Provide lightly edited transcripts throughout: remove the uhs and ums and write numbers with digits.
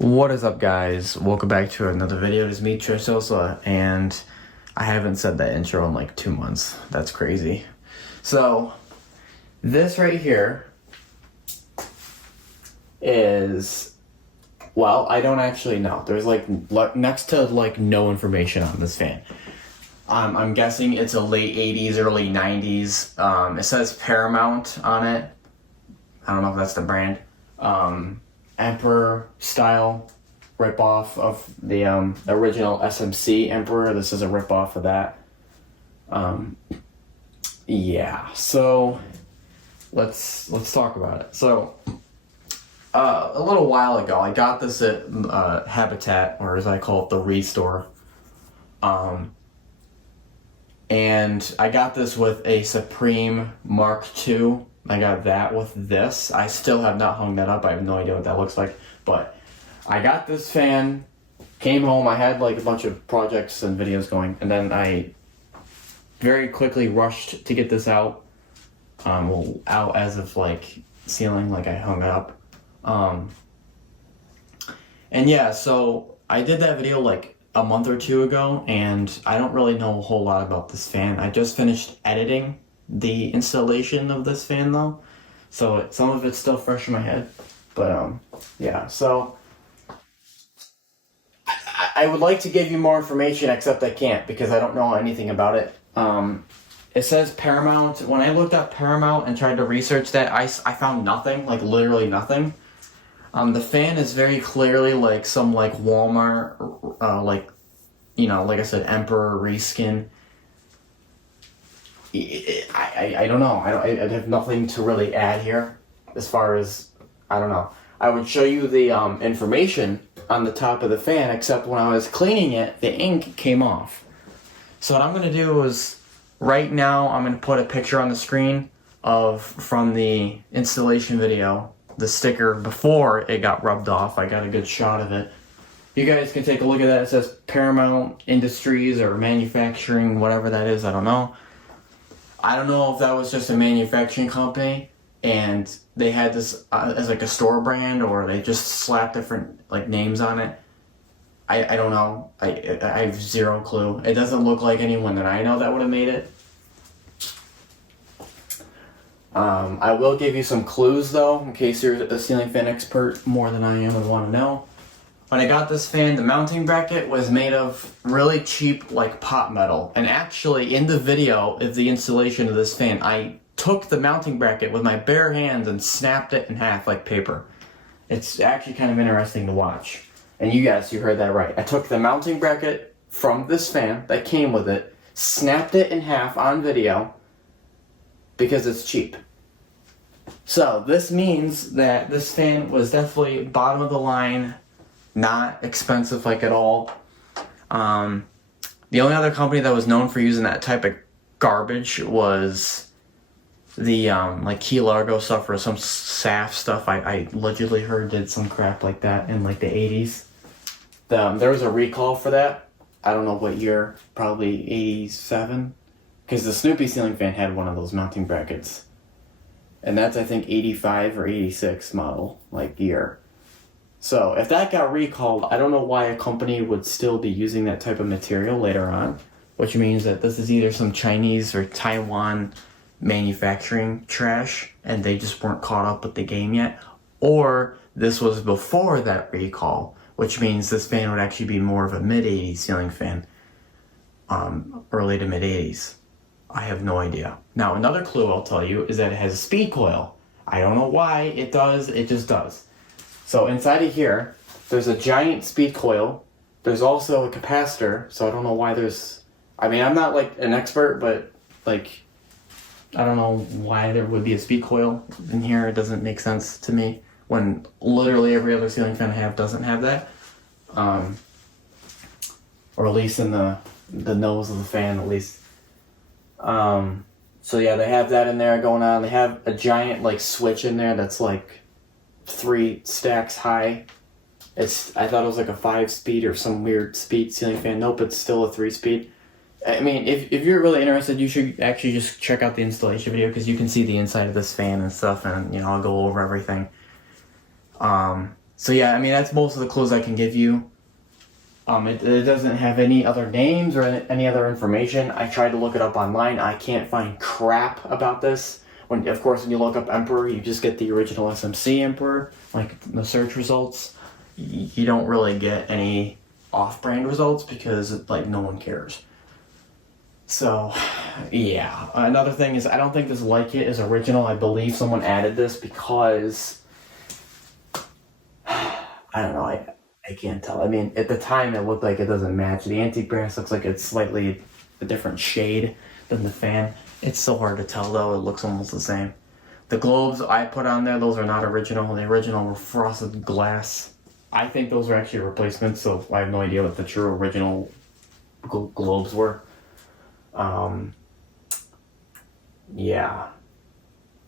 What is up, guys? Welcome back to another video. It's me, Trish, and I haven't said that intro in like 2 months. That's crazy. So, this right here is, well, I don't actually know. There's like next to like no information on this fan. I'm guessing it's a late 80s, early 90s. It says Paramount on it. I don't know if that's the brand. Emperor style ripoff of the original SMC Emperor. This is a ripoff of that. Yeah, so let's talk about it. So a little while ago, I got this at Habitat, or as I call it, the Restore. And I got this with a Supreme Mark II. I got that with this. I still have not hung that up. I have no idea what that looks like. But I got this fan, came home. I had like a bunch of projects and videos going. And then I very quickly rushed to get this out. Out as of like ceiling, like I hung it up. And yeah, so I did that video like a month or two ago. And I don't really know a whole lot about this fan. I just finished editing the installation of this fan though, so some of it's still fresh in my head, but yeah, so I would like to give you more information, except I can't because I don't know anything about it. It says Paramount. When I looked up Paramount and tried to research that, I found nothing, like literally nothing. The fan is very clearly like some like Walmart, like, you know, like I said, Emperor Reskin. I don't know. I have nothing to really add here as far as, I don't know. I would show you the information on the top of the fan, except when I was cleaning it, the ink came off. So what I'm going to do is, right now, I'm going to put a picture on the screen from the installation video, the sticker before it got rubbed off. I got a good shot of it. You guys can take a look at that. It says Paramount Industries or Manufacturing, whatever that is, I don't know. I don't know if that was just a manufacturing company and they had this as like a store brand, or they just slapped different like names on it. I don't know. I have zero clue. It doesn't look like anyone that I know that would have made it. I will give you some clues though, in case you're a ceiling fan expert more than I am and want to know. When I got this fan, the mounting bracket was made of really cheap, like, pot metal. And actually, in the video of the installation of this fan, I took the mounting bracket with my bare hands and snapped it in half like paper. It's actually kind of interesting to watch. And you heard that right. I took the mounting bracket from this fan that came with it, snapped it in half on video, because it's cheap. So, this means that this fan was definitely bottom of the line, not expensive like at all. The only other company that was known for using that type of garbage was the like Key Largo stuff or some SAF stuff. I allegedly heard did some crap like that in like the 80s. There was a recall for that. I don't know what year, probably 87, because the Snoopy ceiling fan had one of those mounting brackets, and that's I think 85 or 86 model, like year. So, if that got recalled, I don't know why a company would still be using that type of material later on, which means that this is either some Chinese or Taiwan manufacturing trash, and they just weren't caught up with the game yet, or this was before that recall, which means this fan would actually be more of a mid-80s ceiling fan, early to mid-80s. I have no idea. Now, another clue I'll tell you is that it has a speed coil. I don't know why it does, it just does. So inside of here, there's a giant speed coil. There's also a capacitor, so I don't know why there's... I mean, I'm not like an expert, but like, I don't know why there would be a speed coil in here. It doesn't make sense to me when literally every other ceiling fan I have doesn't have that. Or at least in the nose of the fan, at least. So yeah, they have that in there going on. They have a giant like switch in there that's like 3 stacks high. I thought it was like a 5-speed or some weird speed ceiling fan. Nope, it's still a 3-speed. I mean, if you're really interested, you should actually just check out the installation video, because you can see the inside of this fan and stuff, and you know, I'll go over everything. So yeah, I mean, that's most of the clues I can give you. It doesn't have any other names or any other information. I tried to look it up online. I can't find crap about this. Of course, when you look up Emperor, you just get the original SMC Emperor, like the search results. You don't really get any off-brand results because like no one cares. So, yeah. Another thing is I don't think this light kit is original. I believe someone added this because I don't know. I can't tell. I mean, at the time it looked like it doesn't match. The antique brass looks like it's slightly a different shade than the fan. It's so hard to tell though. It looks almost the same. The globes I put on there, those are not original. The original were frosted glass. I think those are actually replacements, so I have no idea what the true original globes were. Yeah.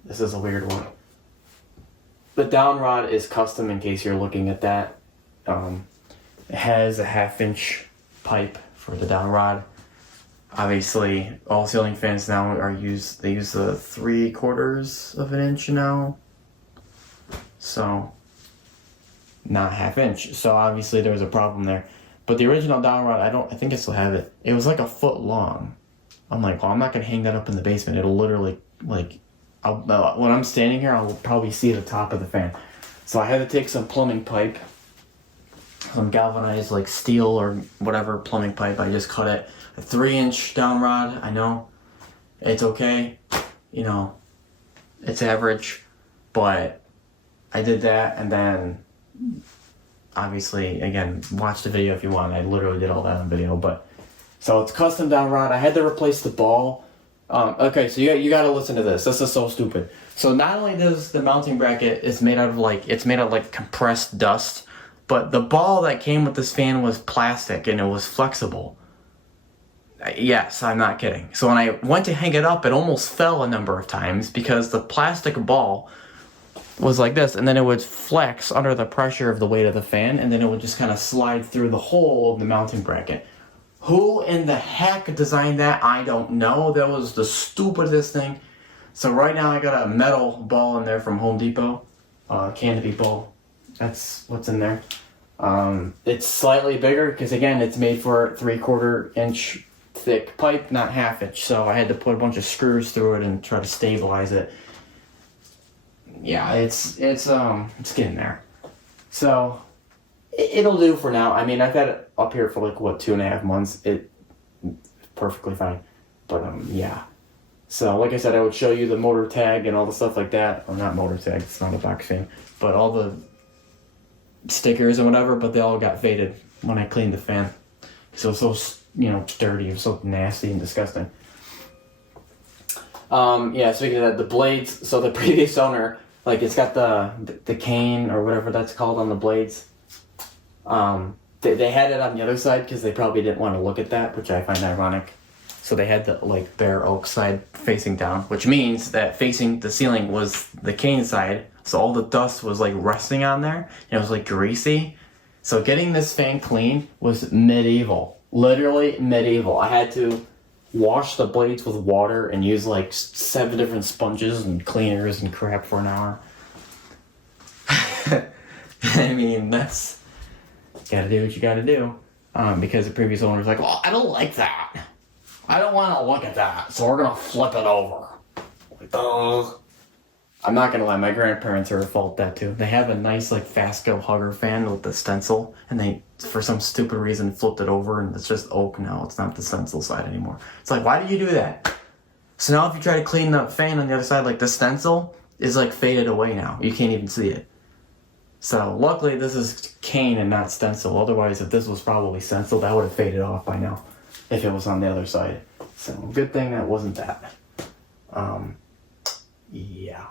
This is a weird one. The down rod is custom in case you're looking at that. It has a 1/2-inch pipe for the down rod. Obviously, all ceiling fans now use the 3/4 of an inch now. So, not 1/2 inch. So obviously there was a problem there. But the original down rod, I think I still have it. It was like a foot long. I'm like, well, I'm not gonna hang that up in the basement. It'll literally when I'm standing here, I'll probably see the top of the fan. So I had to take some plumbing pipe, some galvanized like steel or whatever plumbing pipe. I just cut it. A 3-inch down rod. I know it's okay, you know, it's average, but I did that, and then obviously again, watch the video if you want. I literally did all that on video, but so it's custom down rod. I had to replace the ball. Okay, so you got to listen to this. This is so stupid. So not only does the mounting bracket is made out of like compressed dust, but the ball that came with this fan was plastic and it was flexible. Yes, I'm not kidding. So when I went to hang it up, it almost fell a number of times because the plastic ball was like this, and then it would flex under the pressure of the weight of the fan, and then it would just kind of slide through the hole of the mounting bracket. Who in the heck designed that? I don't know. That was the stupidest thing. So right now I got a metal ball in there from Home Depot, canopy ball. That's what's in there. It's slightly bigger because again, it's made for 3/4 inch thick pipe, not 1/2 inch. So I had to put a bunch of screws through it and try to stabilize it. Yeah, it's getting there. So it'll do for now. I mean, I've had it up here for like 2.5 months. It's perfectly fine. But yeah. So like I said, I would show you the motor tag and all the stuff like that. Well, not motor tag, it's not a box fan, but all the stickers and whatever. But they all got faded when I cleaned the fan. So it was so dirty, it was so nasty and disgusting. Yeah, speaking of that, the blades, so the previous owner, like it's got the cane or whatever that's called on the blades. They had it on the other side because they probably didn't want to look at that, which I find ironic. So they had the like bare oak side facing down, which means that facing the ceiling was the cane side. So all the dust was like resting on there, and it was like greasy. So getting this fan clean was medieval. Literally medieval. I had to wash the blades with water and use like 7 different sponges and cleaners and crap for an hour. I mean, that's gotta do what you gotta do. Because the previous owner was like, well, I don't like that. I don't want to look at that, so we're gonna flip it over. Like, ugh. I'm not gonna lie, my grandparents are at fault that too. They have a nice like Fasco Hugger fan with the stencil, and they, for some stupid reason, flipped it over, and it's just oak now. It's not the stencil side anymore. It's like, why did you do that? So now if you try to clean the fan on the other side, like the stencil is like faded away now. You can't even see it. So luckily this is cane and not stencil. Otherwise, if this was probably stencil, that would have faded off by now if it was on the other side. So good thing that wasn't that. Yeah.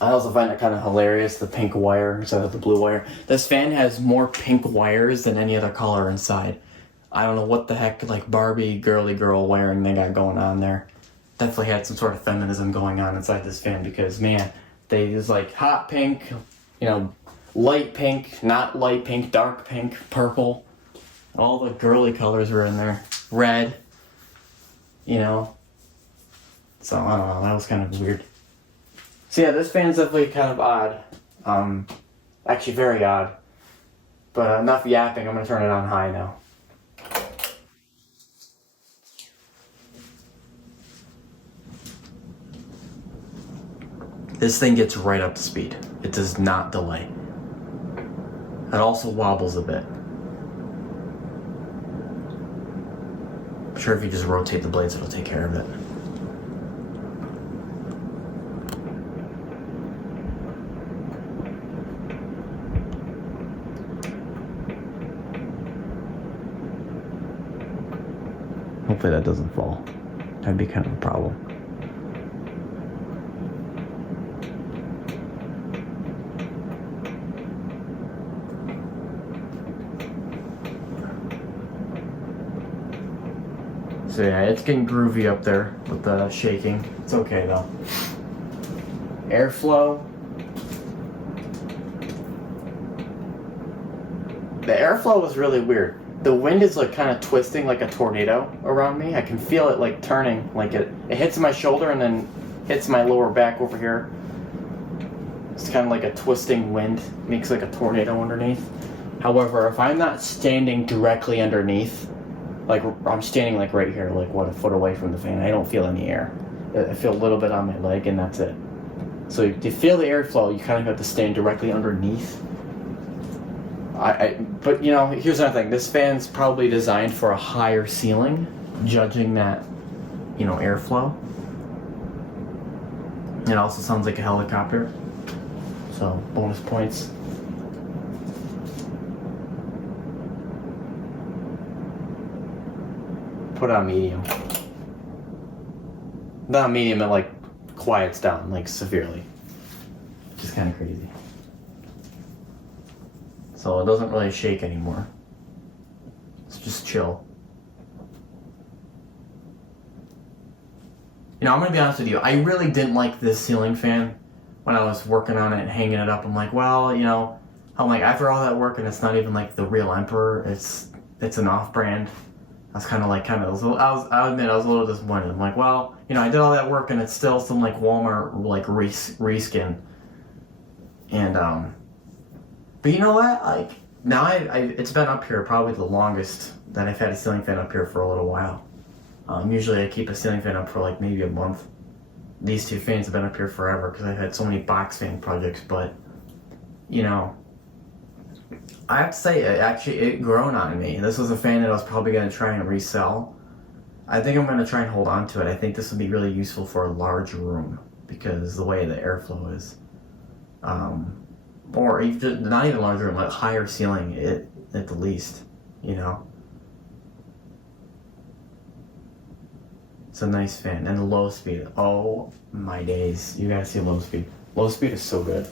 I also find it kind of hilarious, the pink wire instead of the blue wire. This fan has more pink wires than any other color inside. I don't know what the heck, like Barbie girly girl wiring they got going on there. Definitely had some sort of feminism going on inside this fan because, man, they use like hot pink, light pink, not light pink, dark pink, purple. All the girly colors were in there. Red, So, I don't know, that was kind of weird. So yeah, this fan's definitely kind of odd. Actually, very odd. But enough yapping, I'm going to turn it on high now. This thing gets right up to speed. It does not delay. It also wobbles a bit. I'm sure if you just rotate the blades, it'll take care of it. Hopefully that doesn't fall. That'd be kind of a problem. So yeah, it's getting groovy up there with the shaking. It's okay though. Airflow. The airflow was really weird. The wind is like kind of twisting like a tornado around me. I can feel it like turning, like it hits my shoulder and then hits my lower back over here. It's kind of like a twisting wind, makes like a tornado underneath. However, if I'm not standing directly underneath, like I'm standing like right here, like what, a foot away from the fan, I don't feel any air. I feel a little bit on my leg and that's it. So to feel the airflow, you kind of have to stand directly underneath. But you know, here's another thing. This fan's probably designed for a higher ceiling, judging that, you know, airflow. It also sounds like a helicopter, so bonus points. Put it on medium. Not on medium, it like quiets down like severely, which is kind of crazy. So it doesn't really shake anymore. It's just chill. You know, I'm gonna be honest with you, I really didn't like this ceiling fan when I was working on it and hanging it up. I'm like, well, you know, I'm like, after all that work and it's not even like the real Emperor, it's an off-brand. I was kind of I'll admit I was a little disappointed. I'm like, well, you know, I did all that work and it's still some like Walmart like reskin. And but you know what? Like now, it's been up here probably the longest that I've had a ceiling fan up here for a little while. Usually I keep a ceiling fan up for like maybe a month. These two fans have been up here forever because I've had so many box fan projects. But you know, I have to say it grown on me. This was a fan that I was probably going to try and resell. I think I'm going to try and hold on to it. I think this would be really useful for a large room because the way the airflow is. Or even, not even larger room, like higher ceiling at the least, you know. It's a nice fan. And the low speed, oh my days. You guys see low speed. Low speed is so good.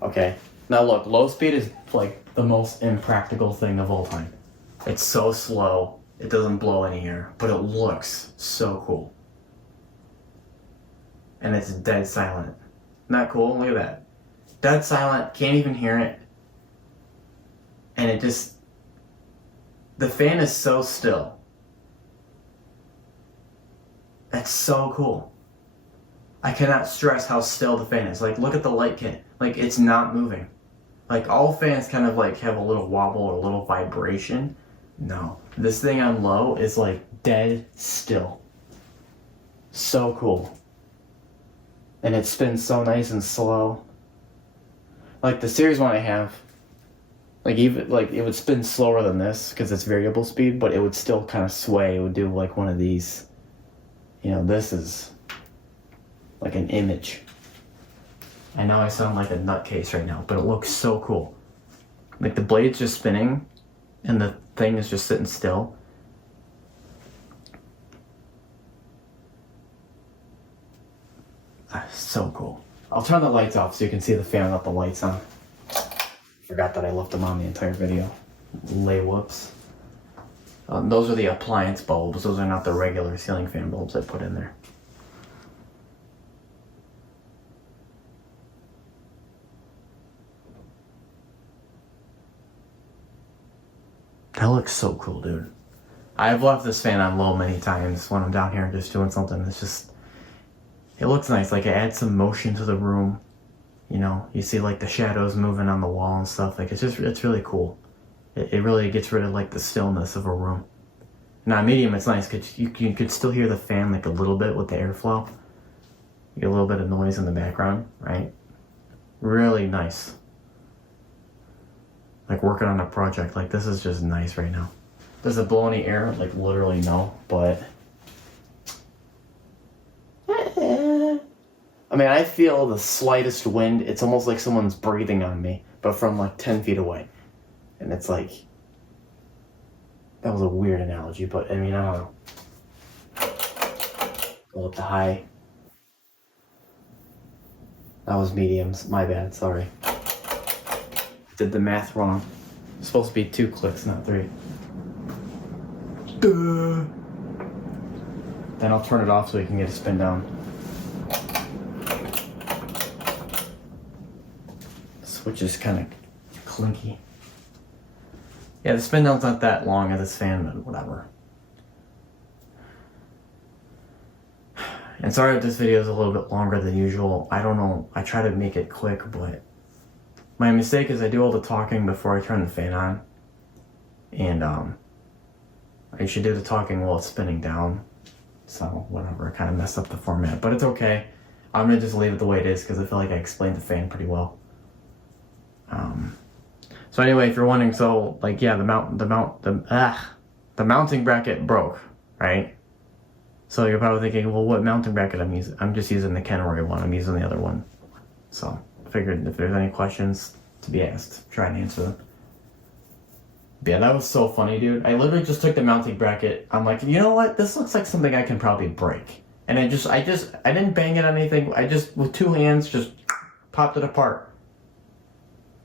Okay, now look, low speed is like the most impractical thing of all time. It's so slow, it doesn't blow any air, but it looks so cool. And it's dead silent. Isn't that cool? Look at that. Dead silent, can't even hear it. And it just, the fan is so still. That's so cool. I cannot stress how still the fan is. Like, look at the light kit. Like, it's not moving. Like, all fans kind of like have a little wobble or a little vibration. No. This thing on low is like dead still. So cool. And it spins so nice and slow. Like the series one I have, like even like it would spin slower than this because it's variable speed, but it would still kind of sway. It would do like one of these. You know, this is like an image. I know I sound like a nutcase right now, but it looks so cool. Like the blade's just spinning, and the thing is just sitting still. So cool. I'll turn the lights off so you can see the fan without the lights on. Forgot that I left them on the entire video. Whoops. Those are the appliance bulbs. Those are not the regular ceiling fan bulbs I put in there. That looks so cool, dude. I've left this fan on low many times when I'm down here just doing something. It's just, it looks nice. Like it adds some motion to the room. You know, you see like the shadows moving on the wall and stuff. Like it's really cool. It really gets rid of like the stillness of a room. Now medium, it's nice because you could still hear the fan like a little bit with the airflow. You get a little bit of noise in the background, right? Really nice. Like working on a project, like this is just nice right now. Does it blow any air? Like literally no, but I mean, I feel the slightest wind. It's almost like someone's breathing on me, but from like 10 feet away. And it's like, that was a weird analogy, but I mean, I don't know. Go up to high. That was mediums, my bad, sorry. I did the math wrong. It's supposed to be 2 clicks, not 3. Duh. Then I'll turn it off so we can get a spin down. Which is kind of clinky. Yeah, the spin down's not that long of this fan, but whatever. And sorry if this video is a little bit longer than usual. I don't know. I try to make it quick, but my mistake is I do all the talking before I turn the fan on. And I should do the talking while it's spinning down. So whatever, I kind of messed up the format, but it's okay. I'm gonna just leave it the way it is because I feel like I explained the fan pretty well. So anyway, if you're wondering, so like yeah, the mounting bracket broke, right? So you're probably thinking, well, what mounting bracket I'm using? I'm just using the Kenroy one. I'm using the other one. So I figured if there's any questions to be asked, try and answer them. But yeah, that was so funny, dude. I literally just took the mounting bracket. I'm like, you know what? This looks like something I can probably break. And I didn't bang it on anything. I just, with 2 hands, just popped it apart.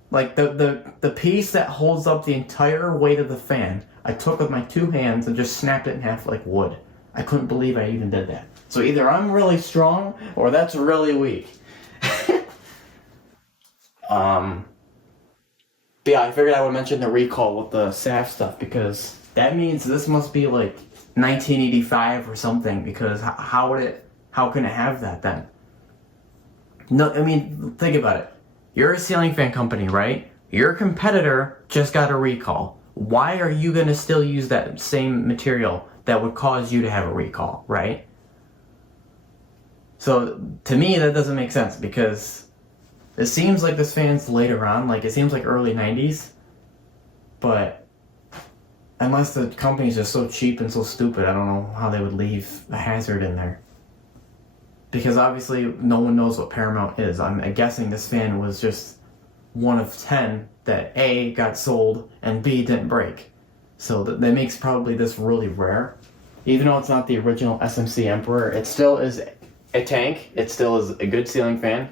Like the piece that holds up the entire weight of the fan, I took with my 2 hands and just snapped it in half like wood. I couldn't believe I even did that. So either I'm really strong or that's really weak. But yeah, I figured I would mention the recall with the SAF stuff because that means this must be like 1985 or something because how can it have that then? No, I mean, think about it. You're a ceiling fan company, right? Your competitor just got a recall. Why are you going to still use that same material that would cause you to have a recall, right? So to me, that doesn't make sense because it seems like this fan's later on, like it seems like early 90s, but unless the company's just so cheap and so stupid, I don't know how they would leave a hazard in there. Because obviously no one knows what Paramount is. I'm guessing this fan was just one of 10 that A, got sold, and B, didn't break. So that makes probably this really rare. Even though it's not the original SMC Emperor, it still is a tank. It still is a good ceiling fan.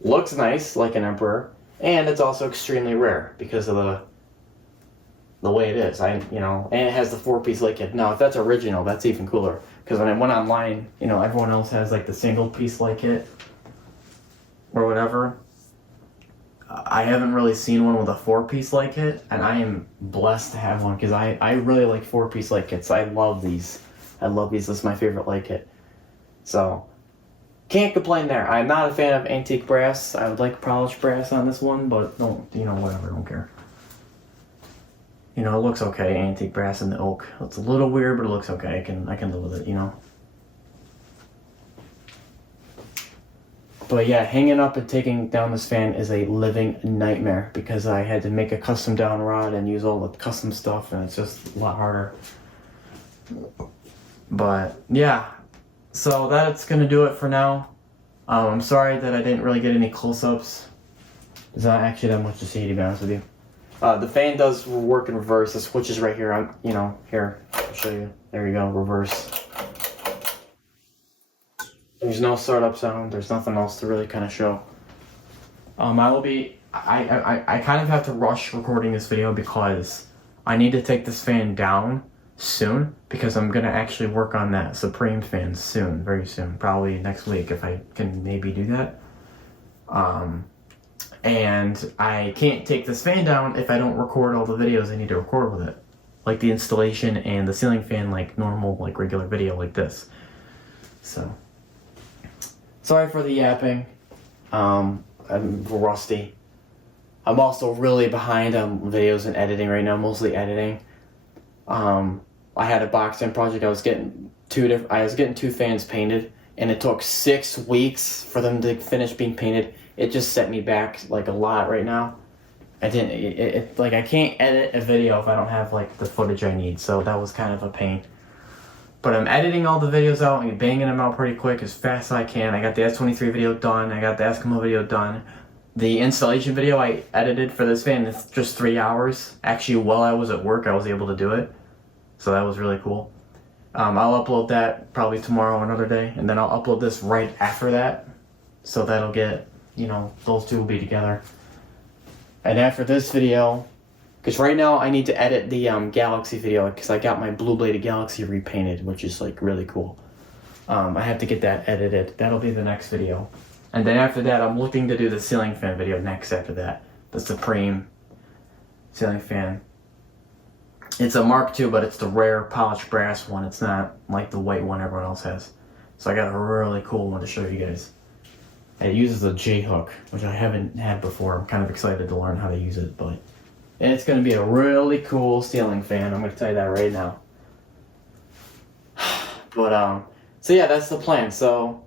Looks nice like an Emperor. And it's also extremely rare because of the way it is. And it has the 4-piece light kit. Now, if that's original, that's even cooler. Because when I went online, everyone else has like the single-piece light kit or whatever. I haven't really seen one with a 4-piece light kit, and I am blessed to have one because I really like 4-piece light kits. I love these. This is my favorite light kit. So, can't complain there. I'm not a fan of antique brass. I would like polished brass on this one, but whatever, don't care. It looks okay, antique brass in the oak. It's a little weird, but it looks okay. I can live with it, But yeah, hanging up and taking down this fan is a living nightmare because I had to make a custom down rod and use all the custom stuff, and it's just a lot harder. But yeah, so that's gonna do it for now. I'm sorry that I didn't really get any close-ups. There's not actually that much to see, to be honest with you. The fan does work in reverse. The switch is right here. Here, I'll show you. There you go, reverse. There's no startup sound. There's nothing else to really kind of show. I kind of have to rush recording this video because I need to take this fan down soon because I'm going to actually work on that Supreme fan soon, very soon. Probably next week if I can maybe do that. And I can't take this fan down if I don't record all the videos I need to record with it. Like the installation and the ceiling fan, like normal, like regular video like this. So, sorry for the yapping. I'm rusty. I'm also really behind on videos and editing right now, mostly editing. I had a box end project. I was getting two fans painted, and it took 6 weeks for them to finish being painted. It just set me back like a lot right now. I can't edit a video if I don't have like the footage I need, so that was kind of a pain. But I'm editing all the videos out and banging them out pretty quick, as fast as I can. I got the S23 video done. I got the Eskimo video done. The installation video I edited for this fan is just 3 hours. Actually, while I was at work, I was able to do it. So that was really cool. I'll upload that probably tomorrow or another day. And then I'll upload this right after that. So that'll get, those two will be together. And after this video, because right now I need to edit the Galaxy video, because I got my blue bladed Galaxy repainted, which is like really cool. I have to get that edited. That'll be the next video. And then after that, I'm looking to do the ceiling fan video next after that. The Supreme ceiling fan. It's a Mark II, but it's the rare polished brass one. It's not like the white one everyone else has. So I got a really cool one to show you guys. It uses a J-hook, which I haven't had before. I'm kind of excited to learn how to use it, but it's going to be a really cool ceiling fan. I'm going to tell you that right now. But, so yeah, that's the plan. So,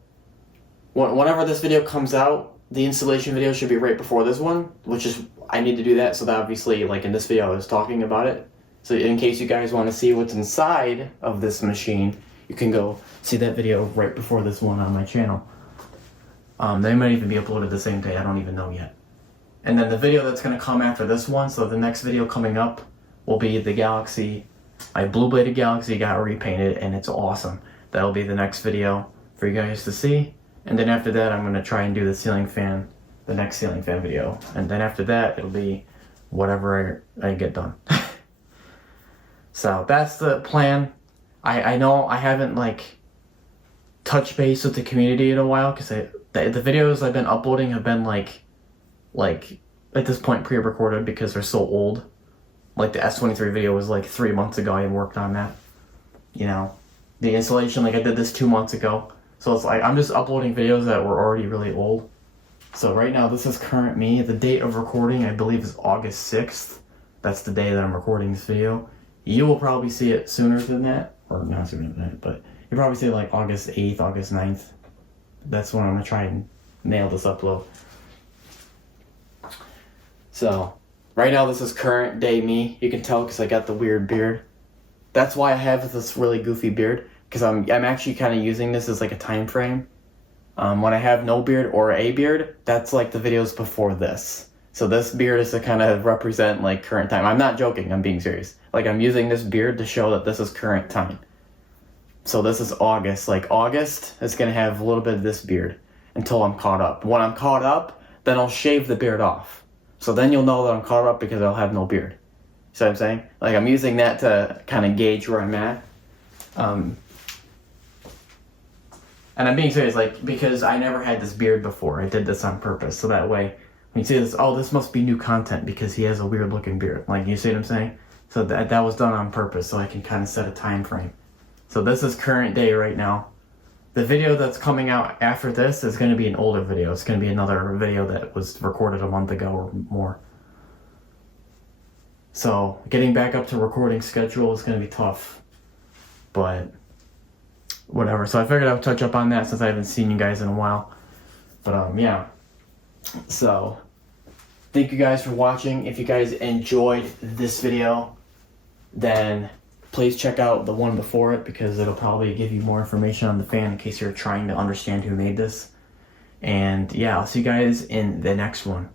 whenever this video comes out, the installation video should be right before this one, which is, I need to do that so that obviously, like in this video, I was talking about it. So in case you guys want to see what's inside of this machine, you can go see that video right before this one on my channel. They might even be uploaded the same day, I don't even know yet. And then the video that's going to come after this one, so the next video coming up will be the Galaxy. My blue bladed Galaxy got repainted and it's awesome. That'll be the next video for you guys to see. And then after that, I'm going to try and do the ceiling fan, the next ceiling fan video. And then after that, it'll be whatever I get done. So that's the plan. I know I haven't like touched base with the community in a while, because the videos I've been uploading have been like at this point pre-recorded because they're so old. Like the S23 video was like 3 months ago I worked on that. The installation, like I did this 2 months ago. So it's like I'm just uploading videos that were already really old. So right now this is current me. The date of recording I believe is August 6th. That's the day that I'm recording this video. You will probably see it sooner than that. Or not sooner than that, but you'll probably see it like August 8th, August 9th. That's when I'm going to try and nail this upload. So, right now this is current day me. You can tell because I got the weird beard. That's why I have this really goofy beard. Because I'm actually kind of using this as like a time frame. When I have no beard or a beard, that's like the videos before this. So this beard is to kind of represent like current time. I'm not joking, I'm being serious. Like I'm using this beard to show that this is current time. So this is August. Like August is going to have a little bit of this beard until I'm caught up. When I'm caught up, then I'll shave the beard off. So then you'll know that I'm caught up because I'll have no beard. See what I'm saying? Like I'm using that to kind of gauge where I'm at. And I'm being serious, like, because I never had this beard before. I did this on purpose. So that way, when you see this, oh, this must be new content because he has a weird looking beard. Like, you see what I'm saying? So that was done on purpose so I can kind of set a time frame. So this is current day right now. The video that's coming out after this is going to be an older video. It's going to be another video that was recorded a month ago or more. So getting back up to recording schedule is going to be tough. But whatever. So I figured I would touch up on that since I haven't seen you guys in a while. But yeah. So thank you guys for watching. If you guys enjoyed this video, then please check out the one before it because it'll probably give you more information on the fan in case you're trying to understand who made this. And yeah, I'll see you guys in the next one.